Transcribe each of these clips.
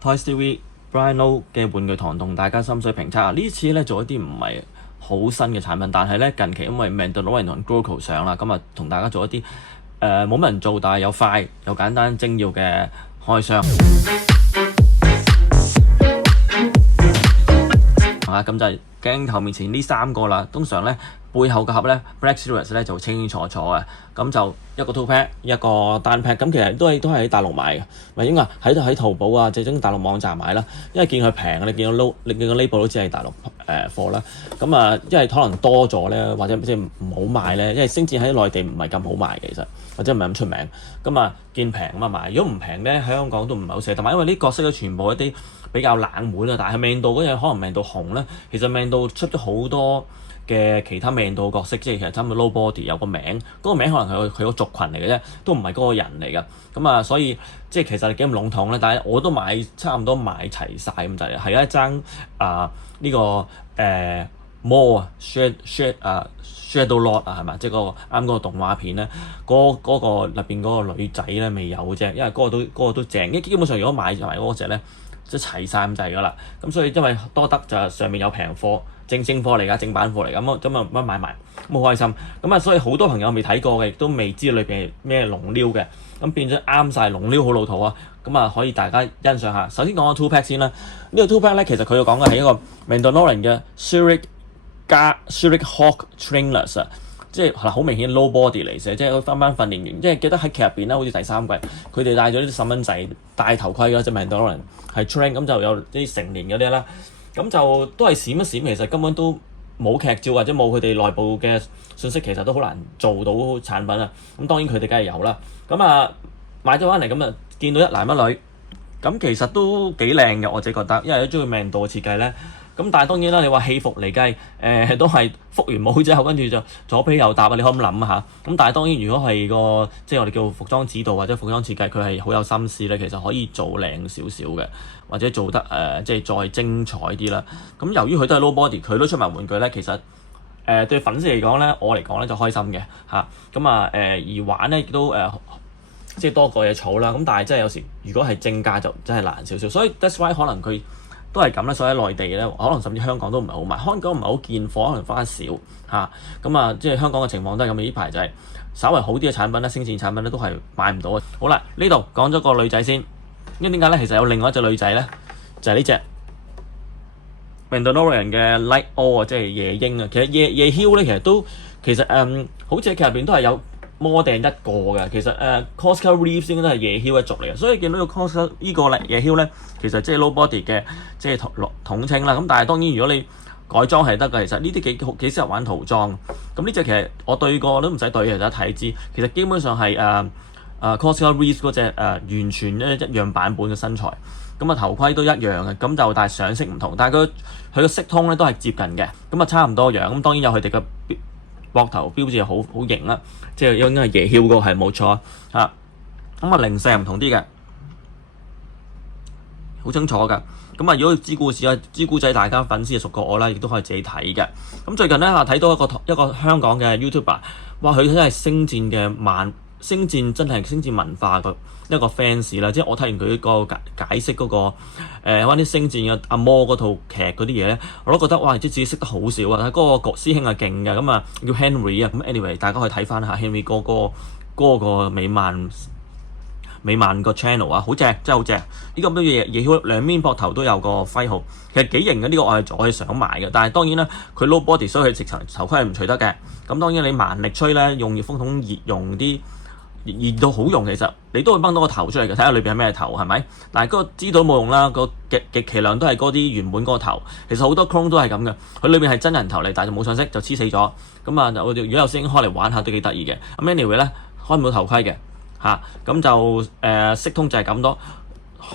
Toy Story Brian Lo 嘅玩具堂同大家心水評測啊！呢次咧做一啲唔係好新嘅產品，但係咧近期因為 Mandalorian 同 Grogu 上啦，咁啊同大家做一啲冇乜人做，但係又快又簡單精要嘅開箱。咁就係鏡頭面前呢3個啦，通常咧背後嘅盒咧 Black Series 咧就清清楚楚嘅，咁就一個 2 pack 一個單 pack，咁其實都係喺大陸買嘅，咪應該喺淘寶啊，即係大陸網站買啦，因為見佢平，你見個 label 都知係大陸貨啦，咁啊，因為可能多咗咧，或者即係唔好賣咧，因為星戰喺內地唔係咁好賣嘅，其實或者唔係咁出名，咁啊見平咁啊買，如果唔平咧喺香港都唔係好捨得買，因為啲角色咧全部一啲比較冷門啊，但係命道嗰隻可能命道紅咧，其實命道出咗好多嘅其他命道角色，即係其實差唔多 Nobody 有個名，嗰個名可能係佢個族群嚟嘅啫，都唔係嗰個人嚟㗎。咁啊，所以即係其實幾咁籠統咧，但係我都差唔多買齊晒咁滯，係一爭呢個Maw 啊 Shadow Lord 啊係咪？即係嗰個啱嗰個動畫片咧，嗰個入邊嗰個女仔咧未有啫，因為嗰個都正，因為基本上如果買埋嗰隻咧，即係齊晒咁滯㗎啦。咁所以因為多得就上面有平貨。正貨嚟㗎，正版貨嚟㗎，咁啊乜買埋，咁好開心。咁啊，所以好多朋友未睇過嘅，亦都未知裏邊係咩龍溜嘅，咁變咗啱晒龍溜好老土啊。咁啊，可以大家欣賞下。首先講個 2 pack 先啦。呢個 2 pack 咧，其實佢要講嘅係一個 Mandalorian 嘅 Shuriken Hawk Trainers 啊，即係好明顯 low body 嚟嘅，即係翻班訓練員。即係記得喺劇入邊啦，好似第3季，佢哋戴咗啲細蚊仔戴頭盔嗰隻 Mandalorian 係 train，咁就有啲成年嗰啲啦。咁就都係閃一閃，其實根本都冇劇照或者冇佢哋內部嘅信息，其實都好難做到產品啊。咁當然佢哋梗係有啦。咁啊買咗翻嚟咁啊，見到一男一女，咁其實都幾靚嘅，我自己覺得，因為都中意命道嘅設計咧。咁但係當然啦，你話戲服嚟計，都係覆完帽之後，跟住就左披右搭啊！你可以咁諗下。咁但係當然，如果係個即係我哋叫服裝指導或者服裝設計，佢係好有心思咧，其實可以做靚少少嘅，或者做得即係再精彩啲啦。咁由於佢都係 low body，佢都出埋玩具咧，其實對粉絲嚟講咧，我嚟講咧就開心嘅嚇。咁而玩咧亦都即係多過嘢儲啦。咁但係真係有時如果係正價就真係難少少，所以 that's why 可能佢都係咁啦，所以喺內地咧，可能甚至香港都唔係好賣，香港唔係好見貨，可能花少嚇。咁即係香港嘅情況都係咁。呢排就係稍為好啲嘅產品咧，星戰產品咧都係買唔到啊。好啦，呢度講咗個女仔先，因為點解咧？其實有另外一隻女仔咧，就係呢隻 Mandalorian 嘅 Night Owl 啊，即係夜鷹啊。其實夜梟咧，其實好似喺劇入邊都係有摩訂一個嘅。其實Koska Reeves 應該都係夜梟一族嚟嘅，所以見到個 Koska 呢個夜梟咧，其實即係 low body 嘅，即係統稱啦。咁但係當然如果你改裝係得嘅，其實呢啲幾適合玩塗裝。咁呢隻其實我對過都唔使對，其實一睇知，其實基本上係Koska Reeves 嗰隻完全一樣版本嘅身材。咁頭盔都一樣嘅，咁就但係上色唔同，但係佢個色通咧都係接近嘅，咁差唔多樣。咁當然有佢哋嘅膊頭標誌好型啦，即係應該係夜梟嗰個係冇錯啊。咁零舍唔同啲嘅，好清楚㗎。咁如果知故事啊、知故仔，大家粉絲熟過我啦，亦都可以自己睇嘅。咁最近咧睇到一個香港嘅 YouTuber，哇！佢真係星戰真係星戰文化嘅一個 fans 啦。即係我睇完佢個解釋嗰個關啲星戰嘅阿魔嗰套劇嗰啲嘢咧，我都覺得哇！即係自己識得好少啊。嗰個師兄係勁嘅，咁叫 Henry 啊。咁 anyway，大家可以睇翻下 Henry 哥個美漫個 channel 啊，好正，真係好正。呢個咁多嘢，夜梟兩邊膊頭都有個徽號，其實幾型嘅。呢個我係想買嘅，但係當然啦，佢 low body，所以佢直頭盔係唔除得嘅。咁當然你蠻力吹咧，用熱風筒熱到好用，其實你都會掹到個頭出嚟嘅，睇下裏邊係咩頭係咪？但係嗰個知道冇用啦，個極其量都係嗰啲原本嗰個頭。其實好多 clone 都係咁嘅，佢裏邊係真人頭嚟，但係就冇上色就黐死咗。咁如果有聲開嚟玩下都幾得意嘅。咁 anyway 咧，開唔到頭盔嘅。咁就色通就係咁多，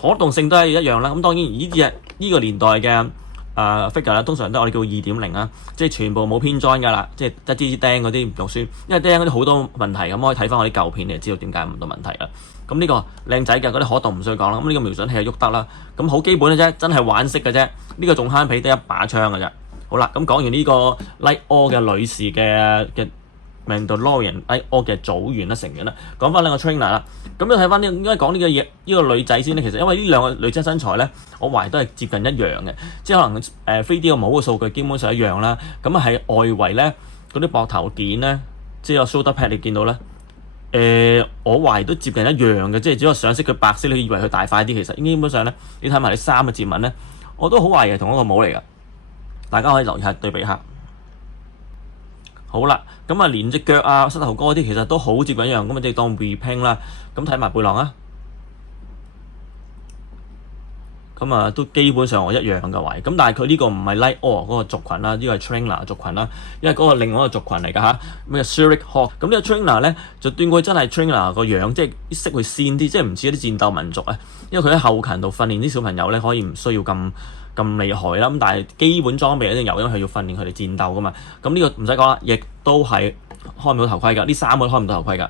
可動性都係一樣啦。咁當然呢個年代嘅figure 咧，通常都係我哋叫 2.0 啦，即係全部冇偏裝㗎啦，即係一支釘嗰啲唔用酸，因為釘嗰啲好多問題，咁可以睇翻我啲舊片你就知道點解咁多問題啦。咁呢個靚仔嘅嗰啲可動唔需要講啦。咁呢個瞄準器係喐得啦，咁好基本嘅啫，真係玩色嘅啫。呢個仲慳皮得一把槍㗎啫。好啦，咁講完呢個 Night Owl 嘅女士嘅 Mandalorian 我嘅組員啦、成員啦。講翻兩個 trainer 啦，咁你睇翻應該講呢個嘢，呢個女仔先咧。其實因為呢兩個女仔身材咧，我懷疑都係接近一樣嘅，即係可能3D 個模嘅數據基本上一樣啦。咁喺外圍咧嗰啲膊頭件咧，即係個 shoulder pad 你見到咧，我懷疑都接近一樣嘅，即係只有上色佢白色，你以為佢大塊啲，其實基本上咧，你睇埋你衫嘅接紋咧，我都好懷疑係同一個模嚟㗎。大家可以留意下對比下。好啦，咁啊連隻腳啊、膝頭哥啲其實都好接近一樣，咁啊即係當 repaint 啦。咁睇埋背囊啊，咁啊都基本上我一樣嘅位。咁但係佢呢個唔係 Light All 嗰個族群啦，呢個係 Trainer 族群啦，因為嗰個另外一個族群嚟㗎嚇。咩 Zurich Hawk？咁呢個 Trainer 咧就斷佢真係 Trainer 個樣，即係啲色會鮮啲，即係唔似一啲戰鬥民族啊。因為佢喺後勤度訓練啲小朋友咧，可以唔需要咁厲害啦。咁但係基本裝備一定有，因為佢要訓練佢哋戰鬥㗎嘛。咁呢個唔使講啦，亦都係開唔到頭盔㗎，呢3個都開唔到頭盔㗎。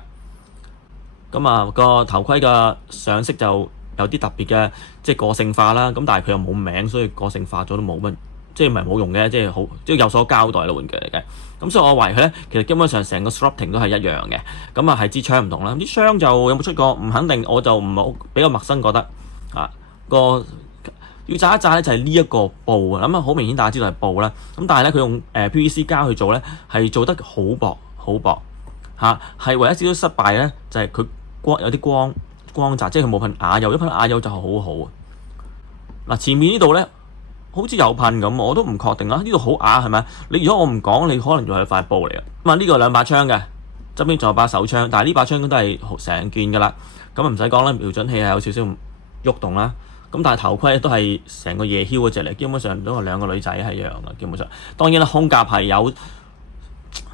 咁啊個頭盔嘅上色就有啲特別嘅，即係個性化啦。咁但係佢又冇名，所以個性化咗都冇乜，即係唔係冇用嘅，即係好即係有所交代啦玩具嚟嘅。咁所以我懷疑佢咧，其實基本上成個 sculpting 都係一樣嘅。咁啊係支槍唔同啦，啲槍就有冇出過唔肯定，我就唔好比較陌生覺得啊個。要炸一炸咧就係呢一個布啊，咁啊好明顯大家知道係布啦。咁但係咧佢用PVC 膠去做咧，係做得好薄好薄嚇，係唯一少少失敗咧就係佢有啲光澤，即係佢冇噴瓦油，一噴瓦油就好好啊。嗱前面呢度咧好似有噴咁，我都唔確定啊。呢度好瓦係咪？你如果我唔講，你可能仲係塊布嚟啊。咁啊呢個2把槍嘅，側邊仲有把手槍，但係呢把槍都係成件㗎啦。咁啊唔使講啦，瞄準器係有少少喐動啦。咁但係頭盔都係成個夜梟嗰隻嚟，基本上都係兩個女仔係一樣嘅。基本上當然啦，胸甲係有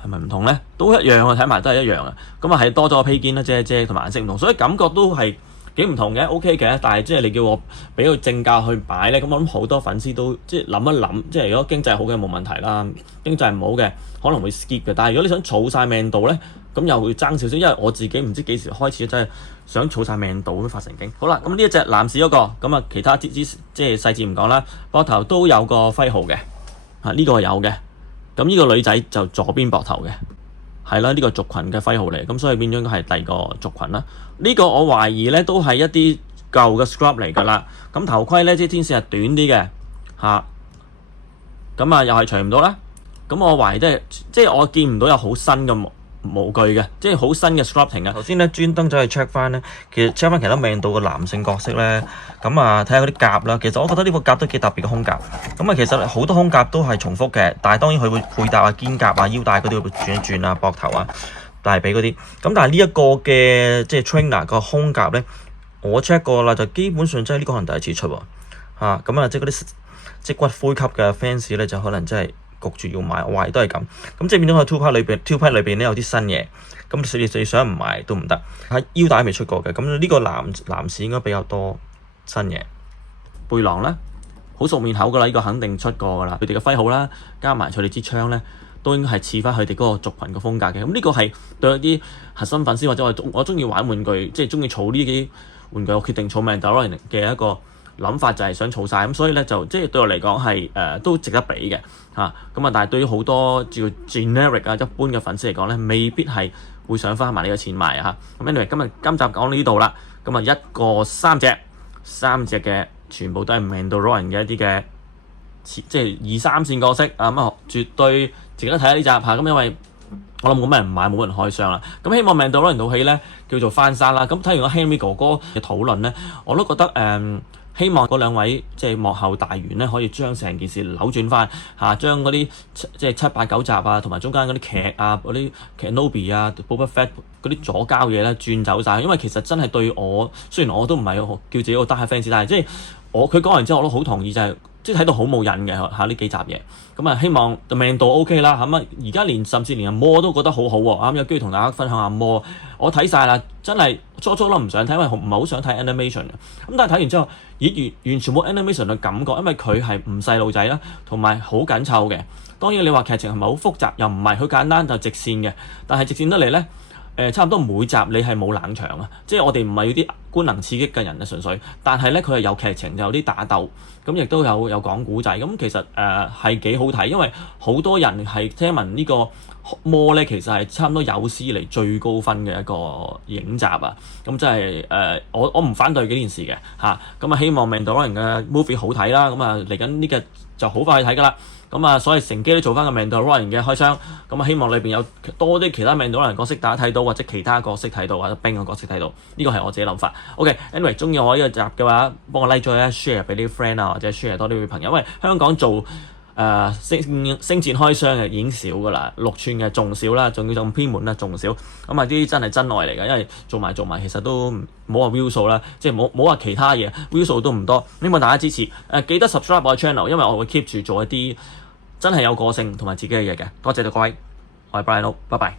係咪唔同咧？都一樣啊，睇埋都係一樣啊。咁啊係多咗個披肩啦，遮同埋顏色唔同，所以感覺都係幾唔同嘅。OK 嘅，但係即係你叫我俾個正價去擺咧，咁我諗好多粉絲都即係諗一諗，即係如果經濟好嘅冇問題啦，經濟唔好嘅可能會 skip 嘅。但係如果你想儲晒命度咧，咁又會爭少少，因為我自己唔知幾時開始真係想儲晒命度咁發神經。好啦，咁呢一隻男士嗰個，咁啊其他即係細節唔講啦，膊頭都有個徽號嘅，呢個有嘅。咁呢個女仔就左邊膊頭嘅，係啦，呢個族群嘅徽號嚟，咁所以變咗應該係第二個族群啦。呢個我懷疑咧都係一啲舊嘅 scrub 嚟㗎啦。咁頭盔咧即係天線係短啲嘅嚇，咁啊又係除唔到啦。咁我懷疑即係我見唔到有好新嘅模具嘅，即係好新嘅 sculpting 啊！頭先咧專登走去 check 翻咧，其實 check 翻其他命度嘅男性角色咧，咁啊睇下嗰啲甲啦。其實我覺得呢個甲都幾特別嘅胸甲。咁啊，其實好多胸甲都係重複嘅，但係當然佢會配搭啊肩甲啊腰帶嗰啲會轉一轉啊膊頭啊大髀嗰啲。咁但係呢一個嘅即係 trainer 個胸甲咧，我 check 過啦，就基本上真係呢個可能第一次出喎嚇。咁啊，即係嗰啲即係骨灰級嘅 fans 咧，就可能真係焗住要買，我懷疑都係咁。咁即係變咗個 two pack 裏邊咧有啲新嘢，咁所以想唔買都唔得。喺腰帶未出過嘅，咁呢個男士應該比較多新嘢。背囊咧好熟面口㗎啦，呢個肯定出過㗎啦。佢哋嘅徽號啦，加埋佢哋支槍咧，都應該係似翻佢哋嗰個族群嘅風格嘅。咁呢個係對一啲核心粉絲或者我中意玩玩具，即係中意儲呢啲玩具，我決定儲Mandalorian嘅一個諗法就係想儲晒，咁所以咧就即係對我嚟講係都值得俾嘅嚇。咁啊，但係對於好多叫 generic 啊一般嘅粉絲嚟講咧，未必係會想花埋呢個錢買啊嚇。咁 anyway 今集講到呢度啦。咁啊一個三隻嘅全部都係 Mandalorian 嘅一啲嘅即係2、3線角色啊，咁啊絕對值得睇下呢集嚇。咁因為我諗冇乜人買，冇乜人開箱啦。咁希望 Mandalorian 套戲咧叫做翻山啦。咁睇完個 Henry 哥哥嘅討論咧，我都覺得希望嗰兩位即係幕後大員咧，可以將成件事扭轉翻嚇，將嗰啲即係7、8、9集啊，同埋中間嗰啲劇啊，嗰啲 Kenobi 啊、Boba Fett 嗰啲左膠嘢咧轉走晒。因為其實真係對我，雖然我都唔係叫自己個 die fans，但係即係佢講完之後我都好同意，就係即係睇到好冇癮嘅嚇呢幾集嘢。咁啊，希望命度 OK 啦，咁啊而家甚至連阿魔都覺得好好喎。有機會同大家分享阿魔，我睇晒啦，真係初都唔想睇，因為唔係好想睇 animation 嘅。咁但係睇完之後，完全冇 animation 嘅感覺，因為佢係唔細路仔啦，同埋好緊湊嘅。當然你話劇情係咪好複雜，又唔係，佢簡單就直線嘅。但係直線得嚟咧，差唔多每集你係冇冷場啊，即係我哋唔係要啲官能刺激嘅人啊，純粹，但係咧佢係有劇情，有啲打鬥，咁亦都有講古仔，咁其實係幾好睇，因為好多人係聽聞呢個魔咧，其實係差唔多有史以嚟最高分嘅一個影集啊，咁即係我唔反對呢件事嘅嚇，咁希望 Mandalorian 嘅 movie 好睇啦，咁嚟緊呢個就好快去睇㗎啦。所以乘機都做翻個 Mandalorian 嘅開箱，希望裏邊有多啲其他 Mandalorian 角色大家睇到，或者其他角色睇到，或者冰嘅角色睇到，呢個係我自己諗法。OK，anyway，中意我呢個集嘅話，幫我 like 咗咧 share 俾啲 friend 啊，或者 share 多啲俾朋友，因為香港做星戰開箱嘅已經少㗎啦，6寸嘅仲少啦，仲要咁偏門啦，仲少。啲真係真愛嚟㗎，因為做埋其實都冇話 view 數啦，即係冇話其他嘢 view 數都唔多。希望大家支持，記得 subscribe 我嘅 channel， 因為我會 keep 住做一啲真係有個性同埋自己嘅嘢嘅。多謝各位，我係 Brian，拜拜。